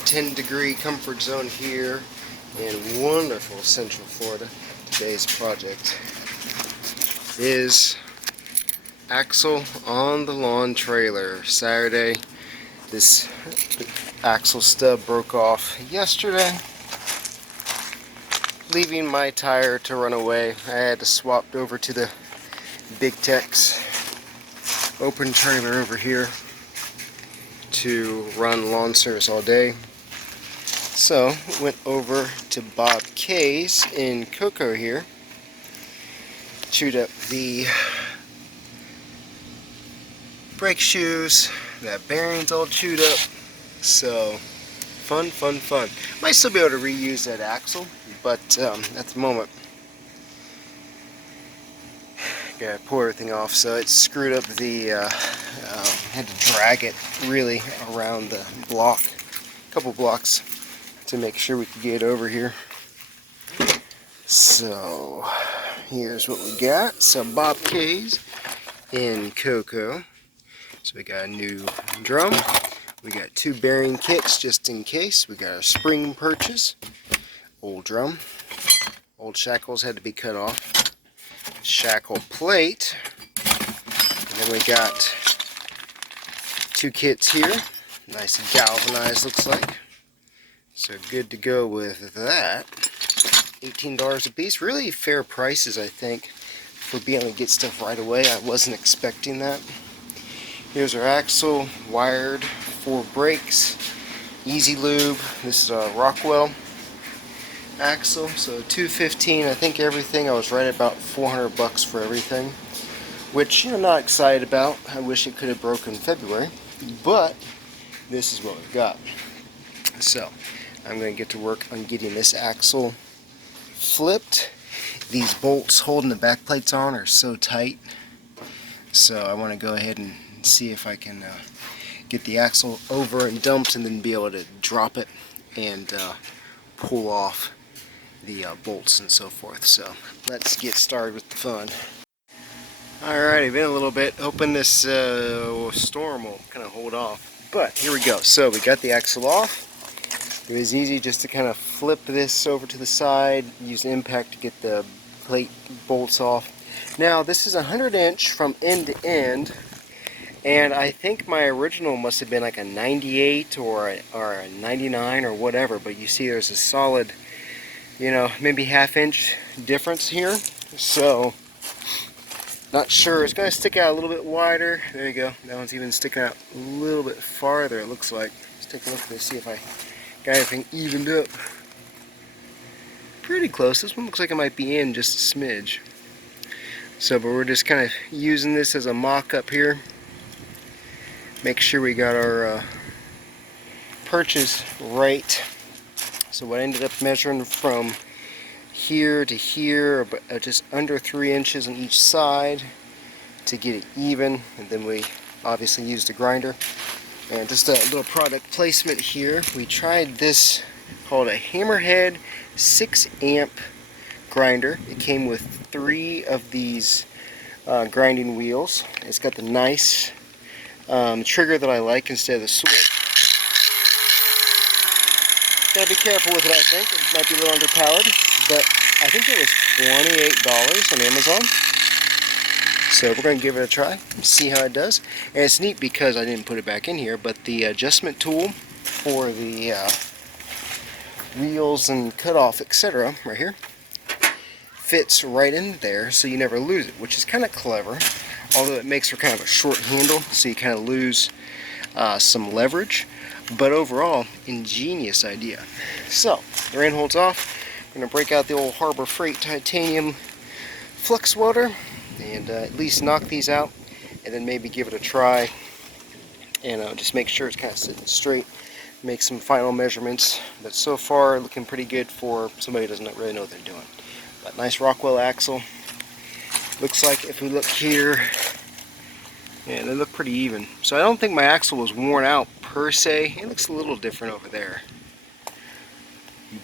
110-degree comfort zone here in wonderful Central Florida. Today's project is axle on the lawn trailer. Saturday, this axle stub broke off yesterday, leaving my tire to run away. I had to swap over to the Big Tex open trailer over here to run lawn service all day. So went over to Bob K's in Cocoa here, chewed up the brake shoes, that bearing's all chewed up, so fun. Might still be able to reuse that axle, but at the moment gotta pull everything off, so it screwed up the had to drag it really around the block, a couple blocks, to make sure we could get over here. So here's what we got. Some Bob K's in Cocoa. So we got a new drum, we got 2 bearing kits just in case, we got a spring purchase, old drum, old shackles had to be cut off, shackle plate, and then we got 2 kits here, nice and galvanized looks like, so good to go with that. $18 a piece, really fair prices I think for being able to get stuff right away. I wasn't expecting that. Here's our axle, wired, 4 brakes, easy lube. This is a Rockwell axle, so $215. I think everything, I was right at about $400 for everything, which I'm not excited about. I wish it could have broken in February, but this is what we've got. So I'm going to get to work on getting this axle flipped. These bolts holding the back plates on are so tight, so I want to go ahead and see if I can get the axle over and dumped and then be able to drop it and pull off the bolts and so forth. So let's get started with the fun. Alrighty, been a little bit, hoping this storm will kind of hold off, but here we go. So we got the axle off. It was easy just to kind of flip this over to the side, use impact to get the plate bolts off. Now this is a 100-inch from end to end, and I think my original must have been like a 98 or a 99 or whatever, but you see there's a solid, you know, maybe half-inch difference here. So not sure, it's going to stick out a little bit wider. There you go, that one's even sticking out a little bit farther it looks like. Let's take a look and see if I got everything evened up. Pretty close. This one looks like it might be in just a smidge. So, but we're just kind of using this as a mock-up here. Make sure we got our perches right. So what I ended up measuring from here to here, just under 3 inches on each side to get it even. And then we obviously used a grinder. And just a little product placement here. We tried this called a Hammerhead 6-amp grinder. It came with 3 of these grinding wheels. It's got the nice trigger that I like instead of the switch. Gotta be careful with it, I think. It might be a little underpowered, but I think it was $28 on Amazon. So we're going to give it a try and see how it does. And it's neat because I didn't put it back in here, but the adjustment tool for the wheels and cutoff, etc., right here, fits right in there so you never lose it, which is kind of clever. Although it makes for kind of a short handle, so you kind of lose some leverage. But overall, ingenious idea. So, the rain holds off. I'm going to break out the old Harbor Freight titanium flux welder and at least knock these out, and then maybe give it a try and just make sure it's kind of sitting straight. Make some final measurements, but so far looking pretty good for somebody who doesn't really know what they're doing. But nice Rockwell axle. Looks like if we look here, yeah, they look pretty even. So I don't think my axle was worn out per se. It looks a little different over there,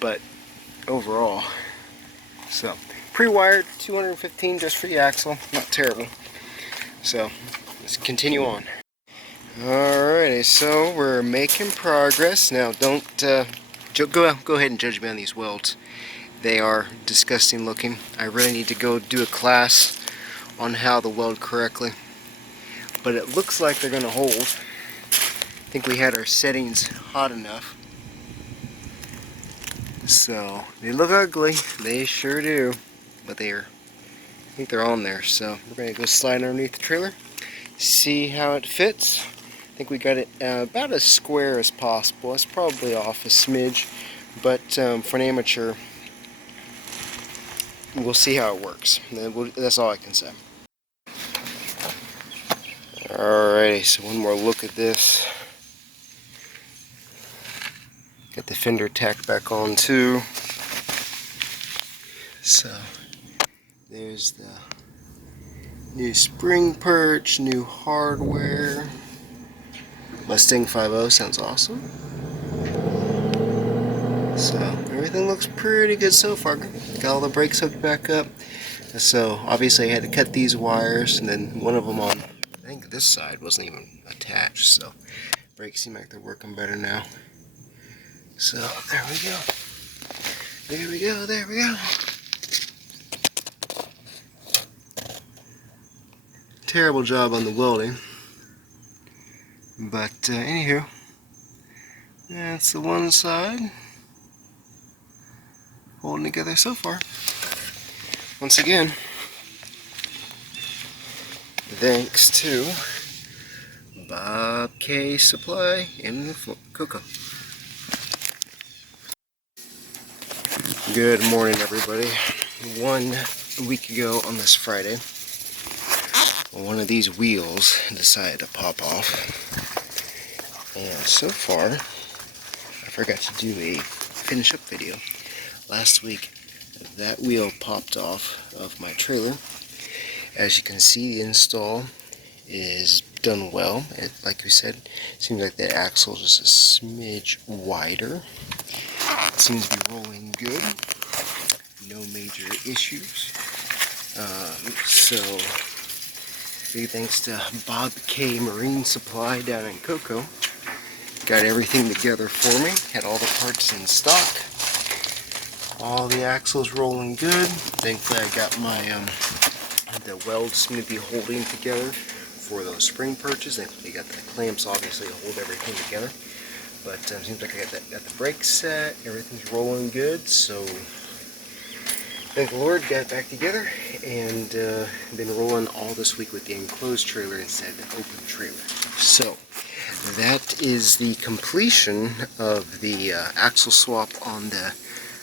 but overall, so pre-wired, $215 just for the axle, not terrible. So let's continue on. Alrighty, so we're making progress. Now don't go ahead and judge me on these welds. They are disgusting looking. I really need to go do a class on how to weld correctly. But it looks like they're going to hold. I think we had our settings hot enough. So they look ugly. They sure do. But I think they're on there. So we're going to go slide underneath the trailer, see how it fits. I think we got it about as square as possible. It's probably off a smidge, but for an amateur, we'll see how it works. That's all I can say. Alrighty, so one more look at this. Got the fender tack back on too. So there's the new spring perch, new hardware. Mustang 5.0 sounds awesome. So everything looks pretty good so far. Got all the brakes hooked back up. So obviously I had to cut these wires, and then one of them on, I think this side wasn't even attached. So brakes seem like they're working better now. So there we go. There we go. There we go. Terrible job on the welding. But anywho, that's the one side holding together so far. Once again, thanks to Bob K Supply in Cocoa. Good morning, everybody. 1 week ago on this Friday, one of these wheels decided to pop off. And so far, I forgot to do a finish up video. Last week, that wheel popped off of my trailer. As you can see, the install is done well. Like we said, it seems like the axle is just a smidge wider. It seems to be rolling good. No major issues. So, big thanks to Bob K Marine Supply down in Cocoa. Got everything together for me. Had all the parts in stock. All the axles rolling good. Thankfully I got my the welds seem to be holding together for those spring perches. Thankfully got the clamps obviously to hold everything together. But seems like I got the brakes set. Everything's rolling good. So thank the Lord, got it back together, and been rolling all this week with the enclosed trailer instead of the open trailer. So that is the completion of the axle swap on the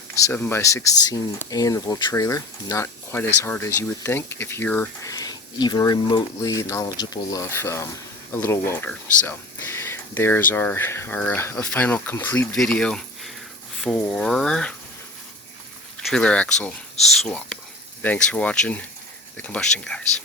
7x16 anvil trailer. Not quite as hard as you would think if you're even remotely knowledgeable of a little welder. So there's our final complete video for trailer axle swap. Thanks for watching The Combustion Guys.